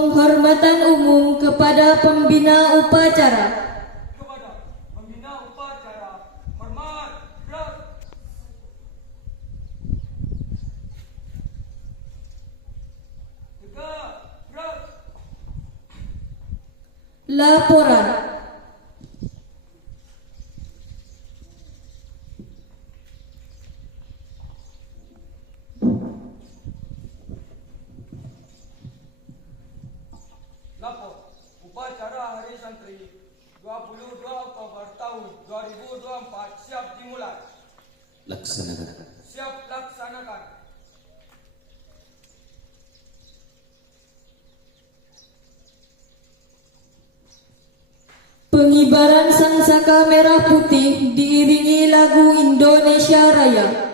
Penghormatan umum kepada pembina upacara. Hormat, gerak. Tegak, gerak. Laporan. Lapor. Upacara Hari Santri 22 Oktober tahun 2024 siap dimulai. Laksanakan. Siap laksanakan. Pengibaran sangsaka merah putih diiringi lagu Indonesia Raya.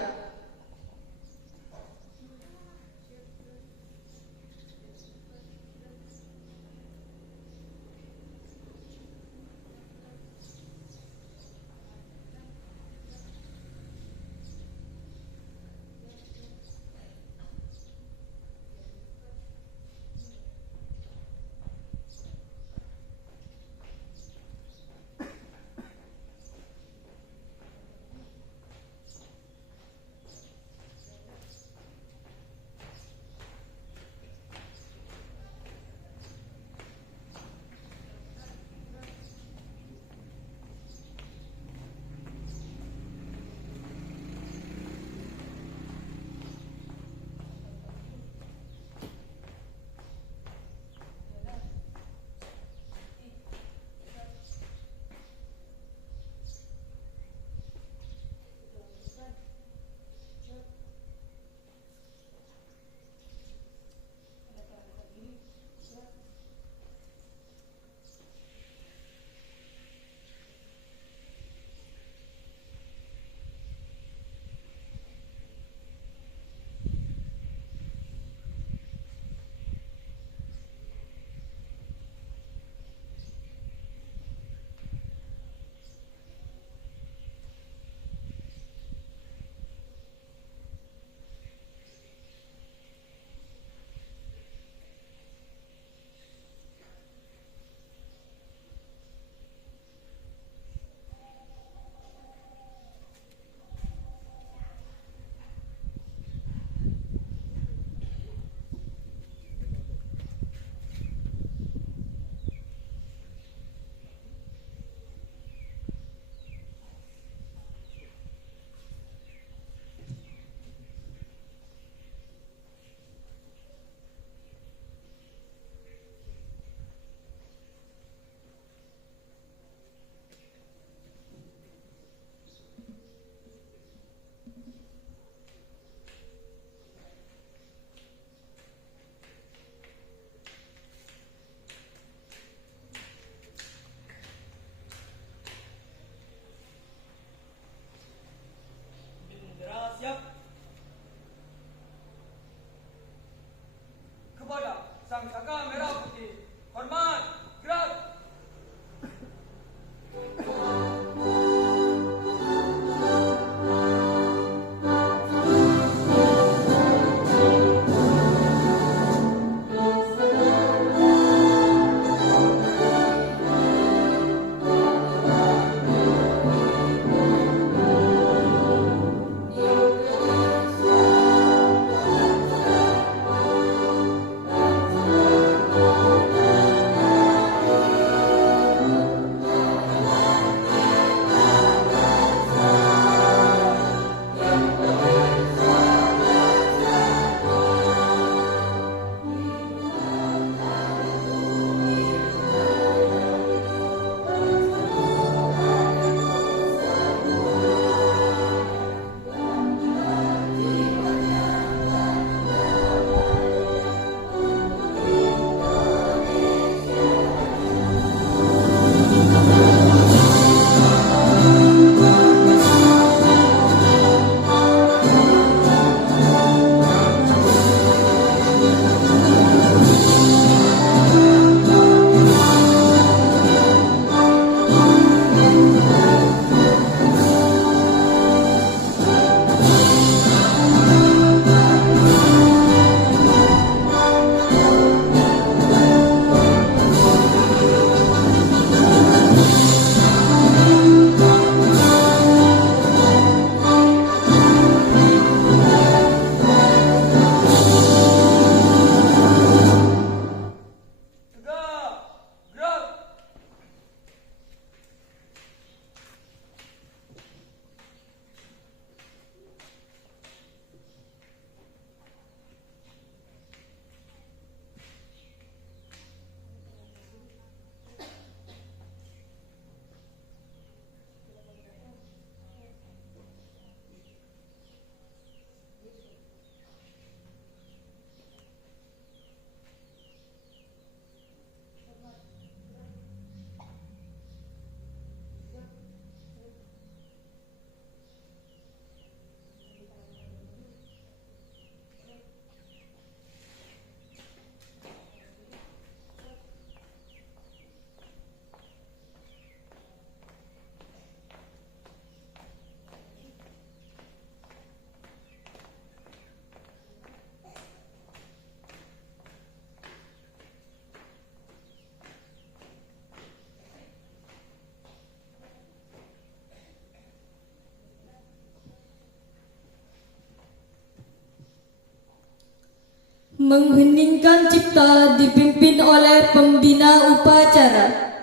mengheningkan cipta dipimpin oleh pembina upacara.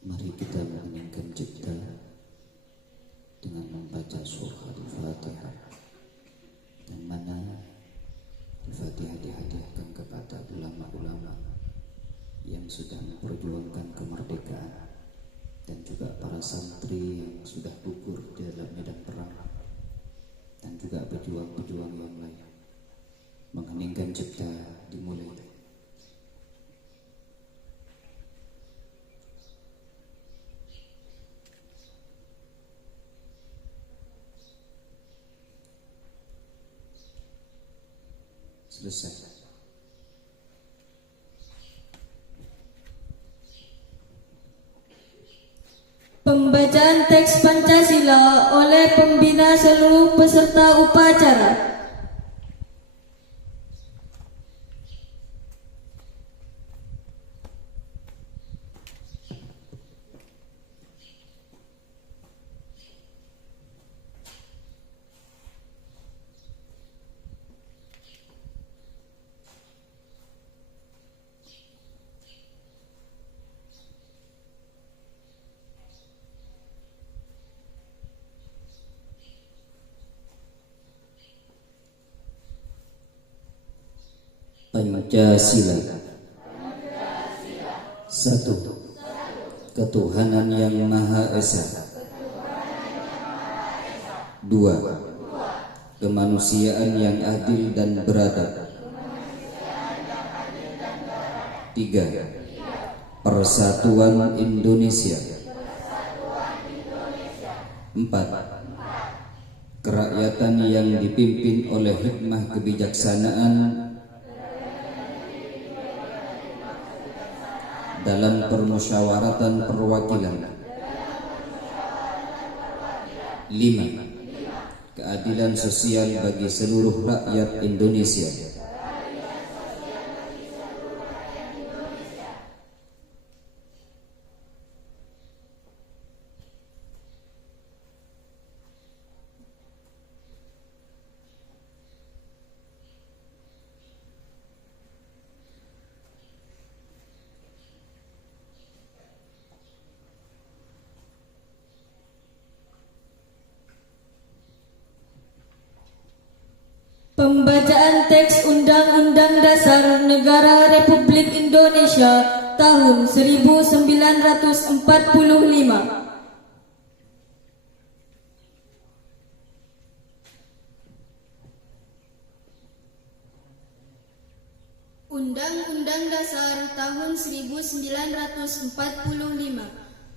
Mari kita mengeningkan cipta dengan membaca surah Al-Fatihah, yang mana Al-Fatihah dihadiahkan kepada ulama-ulama yang sudah memperjuangkan kemerdekaan dan juga para santri yang sudah gugur di dalam medan perang dan juga pejuang-pejuang yang lain. Mengheningkan cipta dimulai. Selesai. Pembacaan teks Pancasila oleh pembina seluruh peserta upacara. Pancasila. Satu, ketuhanan yang Maha Esa. Dua, kemanusiaan yang adil dan beradab. Tiga, persatuan Indonesia. Empat, kerakyatan yang dipimpin oleh hikmah kebijaksanaan dalam permusyawaratan perwakilan. 5. Keadilan sosial bagi seluruh rakyat Indonesia. Pembacaan teks Undang-Undang Dasar Negara Republik Indonesia tahun 1945. Undang-Undang Dasar tahun 1945.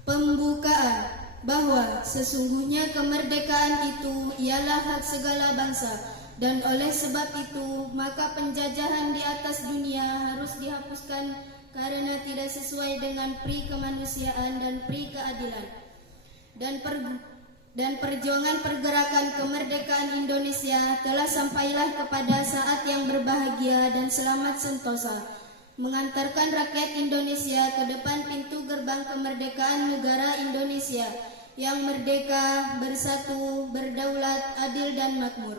Pembukaan bahwa sesungguhnya kemerdekaan itu ialah hak segala bangsa, dan oleh sebab itu maka penjajahan di atas dunia harus dihapuskan karena tidak sesuai dengan pri kemanusiaan dan pri keadilan. Dan perjuangan pergerakan kemerdekaan Indonesia telah sampailah kepada saat yang berbahagia dan selamat sentosa, mengantarkan rakyat Indonesia ke depan pintu gerbang kemerdekaan negara Indonesia yang merdeka, bersatu, berdaulat, adil dan makmur.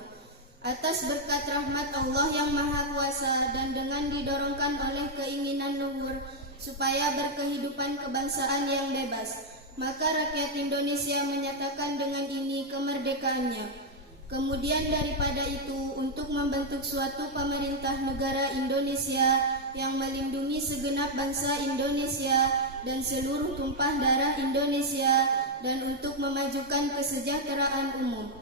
Atas berkat rahmat Allah yang Maha Kuasa dan dengan didorongkan oleh keinginan luhur supaya berkehidupan kebangsaan yang bebas, maka rakyat Indonesia menyatakan dengan ini kemerdekaannya. Kemudian daripada itu, untuk membentuk suatu pemerintah negara Indonesia yang melindungi segenap bangsa Indonesia dan seluruh tumpah darah Indonesia, dan untuk memajukan kesejahteraan umum,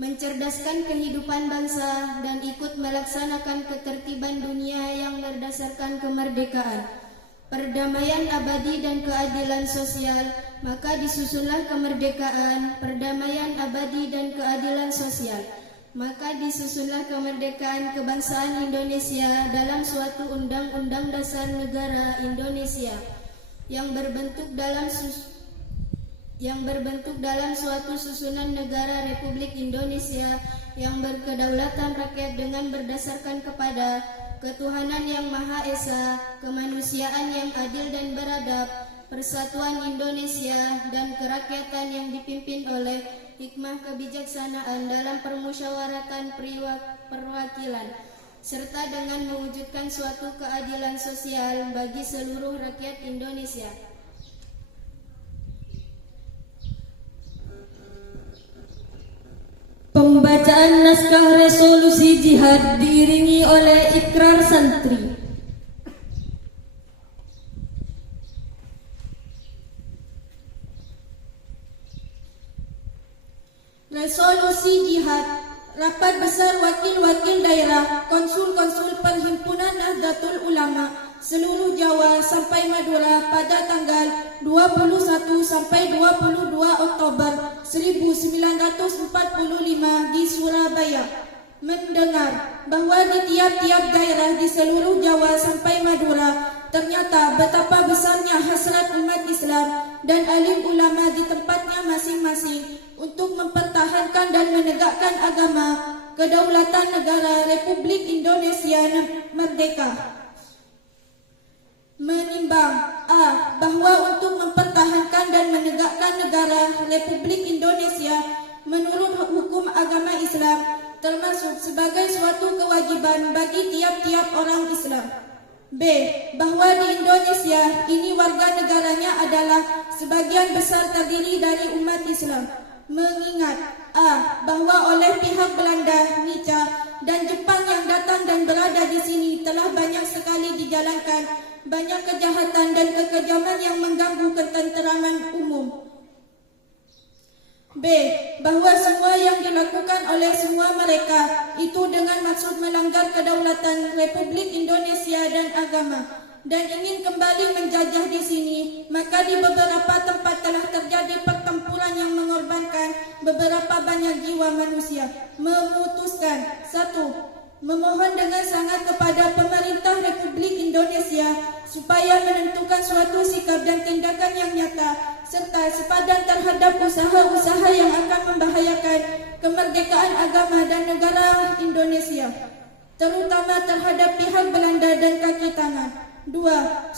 mencerdaskan kehidupan bangsa, dan ikut melaksanakan ketertiban dunia yang berdasarkan kemerdekaan, perdamaian abadi dan keadilan sosial, maka disusunlah kemerdekaan, perdamaian abadi dan keadilan sosial, maka disusunlah kemerdekaan kebangsaan Indonesia dalam suatu undang-undang dasar negara Indonesia yang berbentuk dalam suatu susunan negara Republik Indonesia yang berkedaulatan rakyat dengan berdasarkan kepada ketuhanan yang Maha Esa, kemanusiaan yang adil dan beradab, persatuan Indonesia, dan kerakyatan yang dipimpin oleh hikmah kebijaksanaan dalam permusyawaratan perwakilan, serta dengan mewujudkan suatu keadilan sosial bagi seluruh rakyat Indonesia. Pembacaan naskah resolusi jihad diiringi oleh ikrar santri. Resolusi jihad. Rapat Besar Wakil-Wakil Daerah, Konsul-Konsul Perhimpunan Nahdlatul Ulama seluruh Jawa sampai Madura pada tanggal 21 sampai 22 Oktober 1945 di Surabaya mendengar bahwa di tiap-tiap daerah di seluruh Jawa sampai Madura ternyata betapa besarnya hasrat umat Islam dan alim ulama di tempatnya masing-masing untuk mempertahankan dan menegakkan agama kedaulatan negara Republik Indonesia merdeka. Menimbang A. Bahwa untuk mempertahankan dan menegakkan negara Republik Indonesia menurut hukum agama Islam termasuk sebagai suatu kewajiban bagi tiap-tiap orang Islam. B. Bahwa di Indonesia ini warga negaranya adalah sebagian besar terdiri dari umat Islam. Mengingat A. Bahwa oleh pihak Belanda, Nica, dan Jepang yang datang dan berada di sini telah banyak sekali dijalankan banyak kejahatan dan kekejaman yang mengganggu ketenteraman umum. B. Bahwa semua yang dilakukan oleh semua mereka itu dengan maksud melanggar kedaulatan Republik Indonesia dan agama dan ingin kembali menjajah di sini, maka di beberapa tempat telah terjadi pertempuran yang mengorbankan beberapa banyak jiwa manusia. Memutuskan 1. Memohon dengan sangat kepada pemerintah Republik Indonesia supaya menentukan suatu sikap dan tindakan yang nyata serta sepadan terhadap usaha-usaha yang akan membahayakan kemerdekaan agama dan negara Indonesia, terutama terhadap pihak Belanda dan kaki tangan. 2.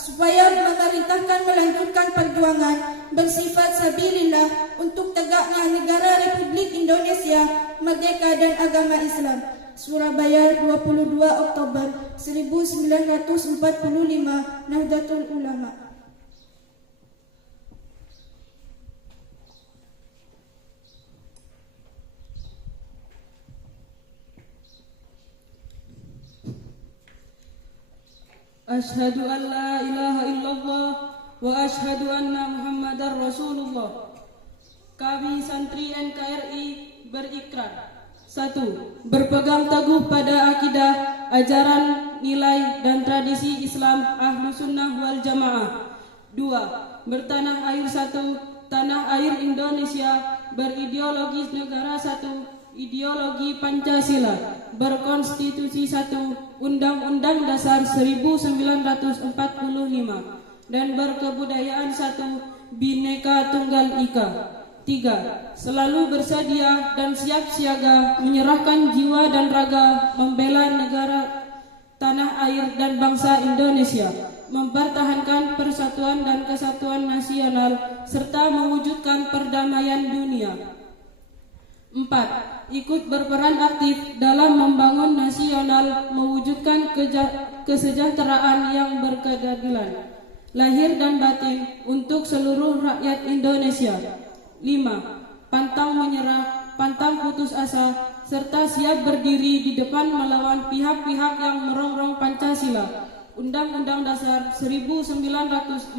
Supaya memerintahkan melanjutkan perjuangan bersifat sabilillah untuk tegaknya negara Republik Indonesia merdeka dan agama Islam. Surabaya, 22 Oktober 1945, Nahdlatul Ulama. Asyhadu an la ilaha illallah wa asyhadu anna Muhammadar Rasulullah. Kami santri NKRI berikrar. 1. Berpegang teguh pada akidah, ajaran, nilai, dan tradisi Islam Ahlus Sunnah wal Jamaah. 2. Bertanah air satu, tanah air Indonesia, berideologi negara satu, ideologi Pancasila, berkonstitusi satu, Undang-Undang Dasar 1945, dan berkebudayaan satu, Bhinneka Tunggal Ika. 3. Selalu bersedia dan siap siaga menyerahkan jiwa dan raga membela negara, tanah air dan bangsa Indonesia, mempertahankan persatuan dan kesatuan nasional serta mewujudkan perdamaian dunia. 4. Ikut berperan aktif dalam membangun nasional, mewujudkan kesejahteraan yang berkeadilan lahir dan batin untuk seluruh rakyat Indonesia. 5. Pantang menyerah, pantang putus asa, serta siap berdiri di depan melawan pihak-pihak yang merongrong Pancasila, Undang-Undang Dasar 1945,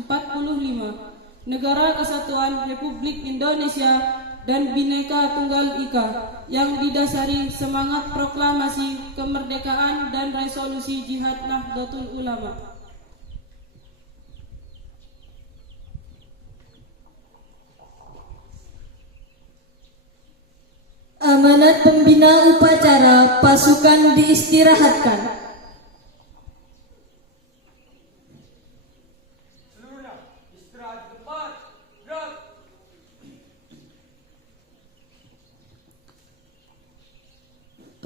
Negara Kesatuan Republik Indonesia, dan Bhinneka Tunggal Ika yang didasari semangat proklamasi kemerdekaan dan resolusi jihad Nahdlatul Ulama. Amanat pembina upacara pasukan diistirahatkan. Seluruhnya istirahat di tempat. Gerak.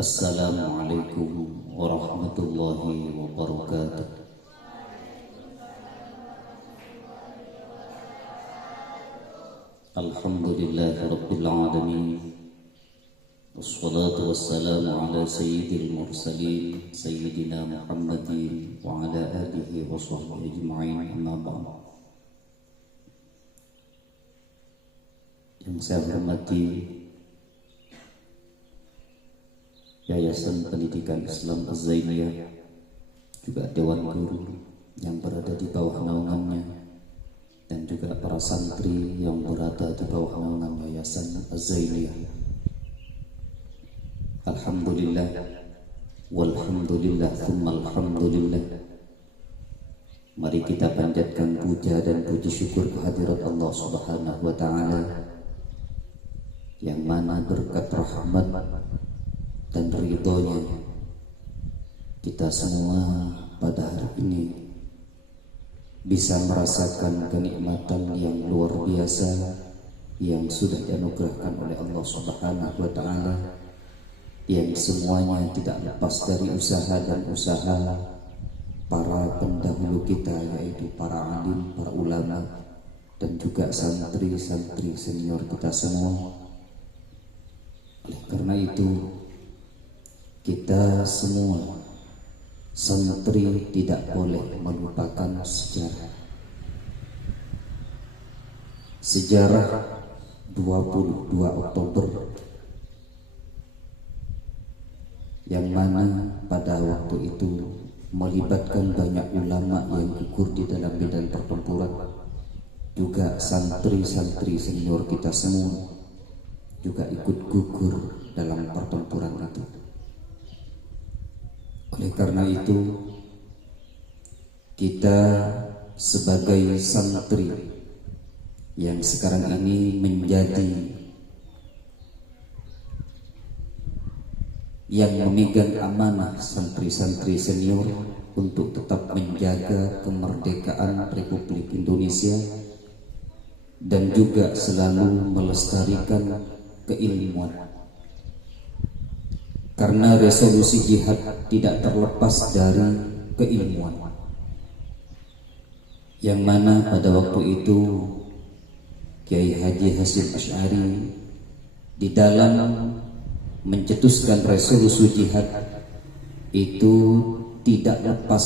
Assalamualaikum warahmatullahi wabarakatuh. Alhamdulillahi Rabbil Alamin. Wassalatu wassalamu ala sayyidil mursalin Sayyidina Muhammadin wa ala alihi wa sahbihi ajma'in, amma ba'd. Yang saya hormati Yayasan Pendidikan Islam Az-Zainiyah, juga Dewan Guru yang berada di bawah naungannya, dan juga para santri yang berada di bawah naungan Yayasan Az-Zainiyah. Alhamdulillah, walhamdulillah, thumma alhamdulillah. Mari kita panjatkan puja dan puji syukur kehadirat Allah Subhanahu wa ta'ala, yang mana berkat rahmat dan ridhonya kita semua pada hari ini bisa merasakan kenikmatan yang luar biasa yang sudah dianugerahkan oleh Allah Subhanahu wa ta'ala, yang semuanya tidak lepas dari usaha dan usaha para pendahulu kita, yaitu para alim, para ulama, dan juga santri-santri senior kita semua. Oleh karena itu, kita semua santri tidak boleh melupakan sejarah. Sejarah 22 Oktober, yang mana pada waktu itu melibatkan banyak ulama yang gugur di dalam medan pertempuran, juga santri-santri senior kita semua juga ikut gugur dalam pertempuran itu. Oleh karena itu, kita sebagai santri yang sekarang ini menjadi yang memegang amanah santri-santri senior untuk tetap menjaga kemerdekaan Republik Indonesia dan juga selalu melestarikan keilmuan. Karena resolusi jihad tidak terlepas dari keilmuan, yang mana pada waktu itu Kiai Haji Hasyim Asy'ari di dalam mencetuskan resolusi jihad itu tidak lepas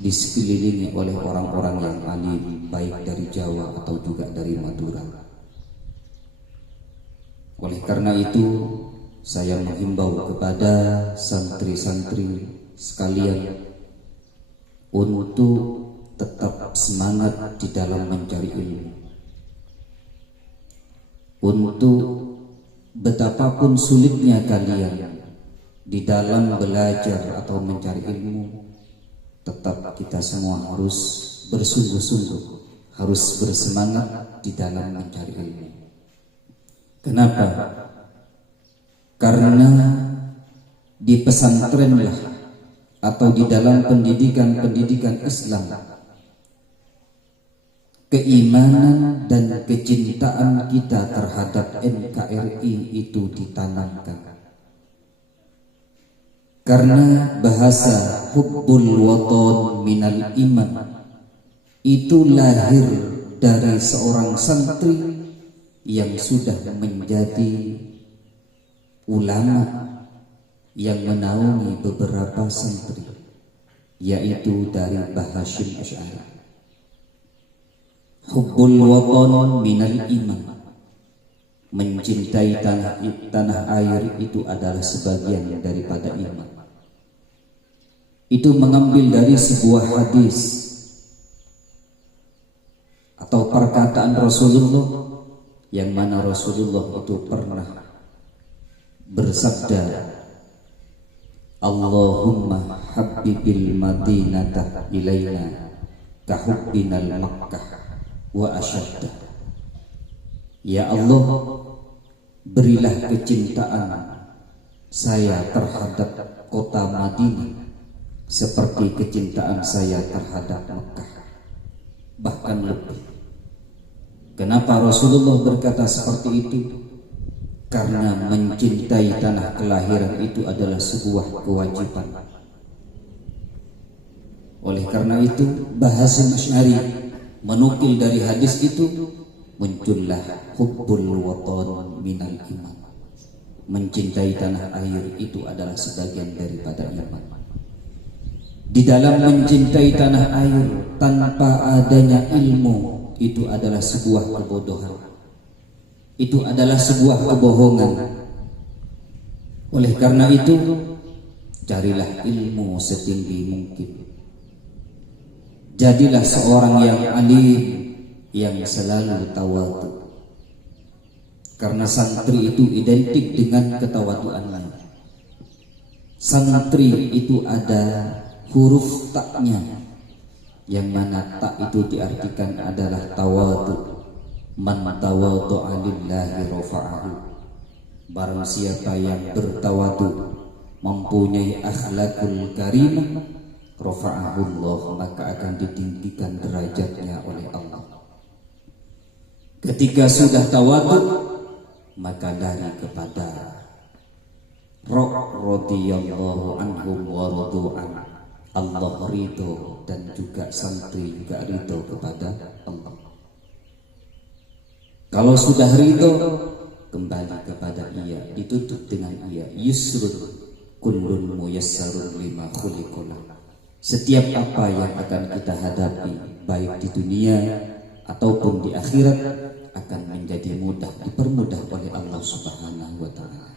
disekelilingi oleh orang-orang yang alim, baik dari Jawa atau juga dari Madura. Oleh karena itu, saya menghimbau kepada santri-santri sekalian untuk tetap semangat di dalam mencari ilmu. Untuk betapapun sulitnya kalian di dalam belajar atau mencari ilmu, tetap kita semua harus bersungguh-sungguh, harus bersemangat di dalam mencari ilmu. Kenapa? Karena di pesantrenlah atau di dalam pendidikan Islam, keimanan dan kecintaan kita terhadap NKRI itu ditanamkan. Karena bahasa hubbul waton minal iman itu lahir dari seorang santri yang sudah menjadi ulama yang menaungi beberapa santri, yaitu dari Mbah Hasyim Asy'ari. Hubbul waton minal iman, mencintai tanah air itu adalah sebagian daripada iman. Itu mengambil dari sebuah hadis atau perkataan Rasulullah, yang mana Rasulullah itu pernah bersabda, Allahumma habbibil madinata ilaina kahubbinal Makkah wa asyadda. Ya Allah, berilah kecintaan saya terhadap kota Madinah seperti kecintaan saya terhadap Makkah, bahkan lebih. Kenapa Rasulullah berkata seperti itu? Karena mencintai tanah kelahiran itu adalah sebuah kewajiban. Oleh karena itu, Mbah Hasyim Asy'ari menukil dari hadis itu, muncullah hubbul watan minal iman. Mencintai tanah air itu adalah sebagian daripada iman. Di dalam mencintai tanah air tanpa adanya ilmu itu adalah sebuah kebodohan. Itu adalah sebuah kebohongan. Oleh karena itu, carilah ilmu setinggi mungkin. Jadilah seorang yang alim, yang selalu tawadu. Karena santri itu identik dengan ketawaduannya. Santri itu ada huruf taknya, yang mana tak itu diartikan adalah tawadu. Man tawadu'a lillahi rafa'ahu. Barang siapa yang bertawadu, mempunyai akhlakul karimah, rafa'ahu Allah, maka akan ditinggikan derajatnya oleh Allah. Ketika sudah tawadu, maka lari kepada radhiyallahu anhum wa radu'an. Allah ridho dan juga santri juga ridho kepada Allah. Kalau sudah ridho, kembali kepada ia, ditutup dengan ia. Yusrun kullun muyassarun lima khuliqala. Setiap apa yang akan kita hadapi, baik di dunia ataupun di akhirat, akan menjadi mudah, dipermudah oleh Allah Subhanahu wa ta'ala.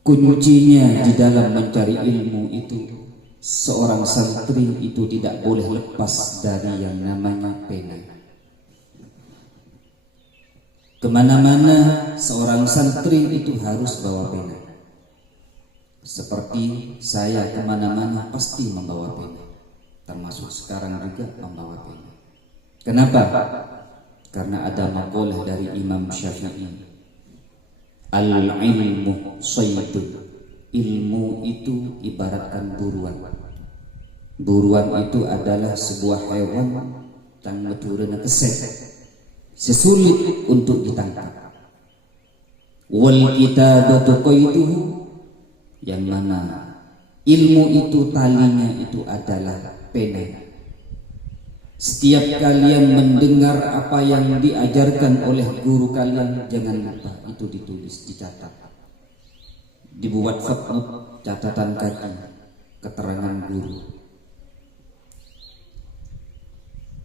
Kuncinya di dalam mencari ilmu itu, seorang santri itu tidak boleh lepas dari yang namanya pena. Kemana-mana seorang santri itu harus bawa pena. Seperti saya kemana-mana pasti membawa pena, termasuk sekarang juga membawa pena. Kenapa? Karena ada maqalah dari Imam Syafi'i, al-ilmu saydun. Ilmu itu ibaratkan buruan. Buruan itu adalah sebuah hewan yang meturuna kesek, sesulit untuk ditangkap. Wal kitabatu qayduhu, yang mana ilmu itu talinya itu adalah pena. Setiap kalian mendengar apa yang diajarkan oleh guru kalian, jangan lupa itu ditulis, dicatat. Dibuat footnote, catatan kaki, keterangan guru.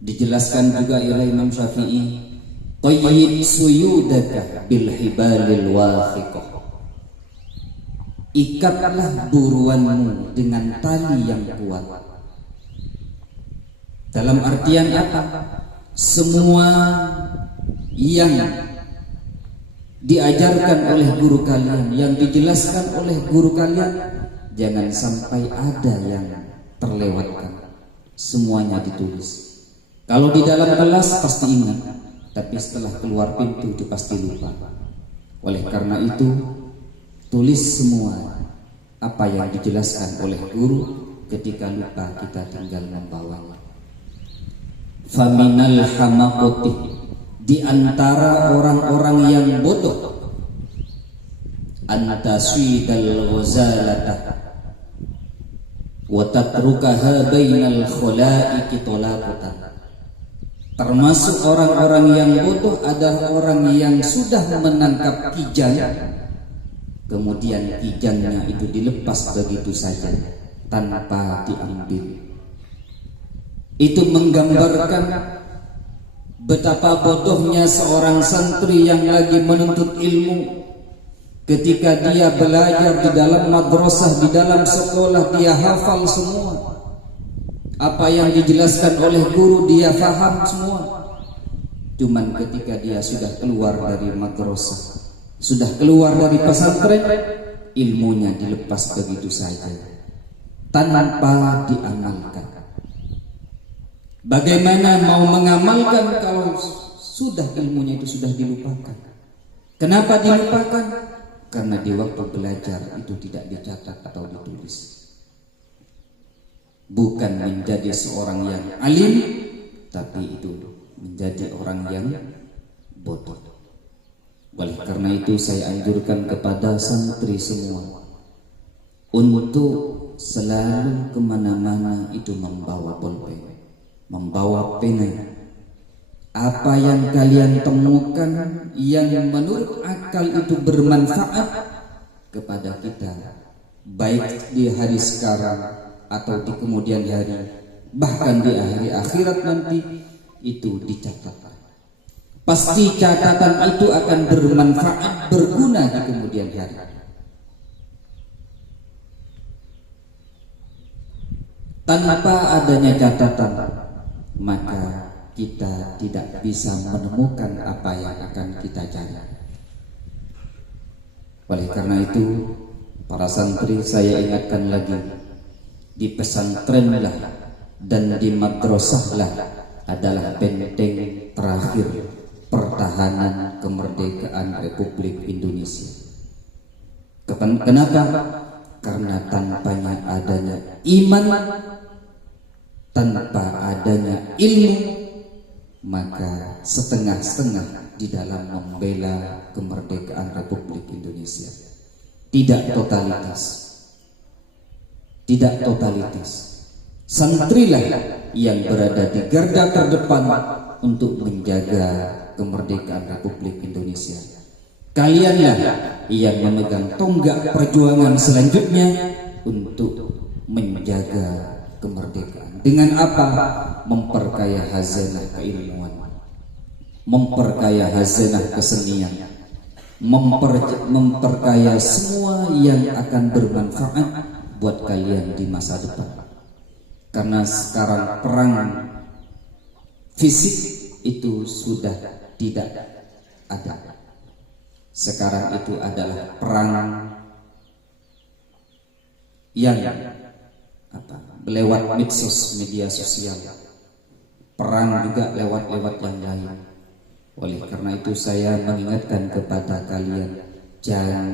Dijelaskan juga oleh Imam Syafi'i, qayyid suyudaka bil hibalil wathiqah. Ikatlah buruanmu dengan tali yang kuat. Dalam artian apa? Semua yang diajarkan oleh guru kalian, yang dijelaskan oleh guru kalian, jangan sampai ada yang terlewatkan. Semuanya ditulis. Kalau di dalam kelas pasti ingat, tapi setelah keluar pintu itu pasti lupa. Oleh karena itu, tulis semua apa yang dijelaskan oleh guru. Ketika lupa, kita tinggal membawanya. Faminal hamaqati, di antara orang-orang yang bodoh, anta suidal ghazalata wa tatrukaha bainal khalaiki talaqatan. Termasuk orang-orang yang bodoh adalah orang yang sudah menangkap kijan, kemudian kijannya itu dilepas begitu saja tanpa diambil. Itu menggambarkan betapa bodohnya seorang santri yang lagi menuntut ilmu. Ketika dia belajar di dalam madrasah, di dalam sekolah, dia hafal semua. Apa yang dijelaskan oleh guru dia faham semua. Cuman ketika dia sudah keluar dari madrasah, sudah keluar dari pesantren, ilmunya dilepas begitu saja tanpa diamalkan. Bagaimana mau mengamalkan kalau sudah ilmunya itu sudah dilupakan? Kenapa dilupakan? Karena di waktu belajar itu tidak dicatat atau ditulis. Bukan menjadi seorang yang alim, tapi itu menjadi orang yang bodoh. Oleh karena itu saya anjurkan kepada santri semua untuk selalu kemana-mana itu membawa pulpen, membawa pena. apa yang kalian temukan yang menurut akal itu bermanfaat kepada kita, baik di hari sekarang atau di kemudian hari, bahkan di hari akhirat nanti, itu dicatat. Pasti catatan itu akan bermanfaat, berguna di kemudian hari. Tanpa adanya catatan, maka kita tidak bisa menemukan apa yang akan kita cari. Oleh karena itu, para santri, saya ingatkan lagi, di pesantrenlah dan di madrasahlah adalah benteng terakhir pertahanan kemerdekaan Republik Indonesia. Kenapa? Karena tanpanya adanya iman, tanpa adanya ilmu, maka setengah-setengah di dalam membela kemerdekaan Republik Indonesia. Tidak totalitas. Tidak totalitas. Santrilah yang berada di garda terdepan untuk menjaga kemerdekaan Republik Indonesia. Kalianlah yang memegang tonggak perjuangan selanjutnya untuk menjaga kemerdekaan. Dengan apa? Memperkaya hazanah keilmuan, memperkaya hazanah kesenian, memperkaya semua yang akan bermanfaat buat kalian di masa depan. Karena sekarang perang fisik itu sudah tidak ada. Sekarang itu adalah perang yang lewat medsos, media sosial. Perang juga lewat yang lain. Oleh karena itu saya mengingatkan kepada kalian, jangan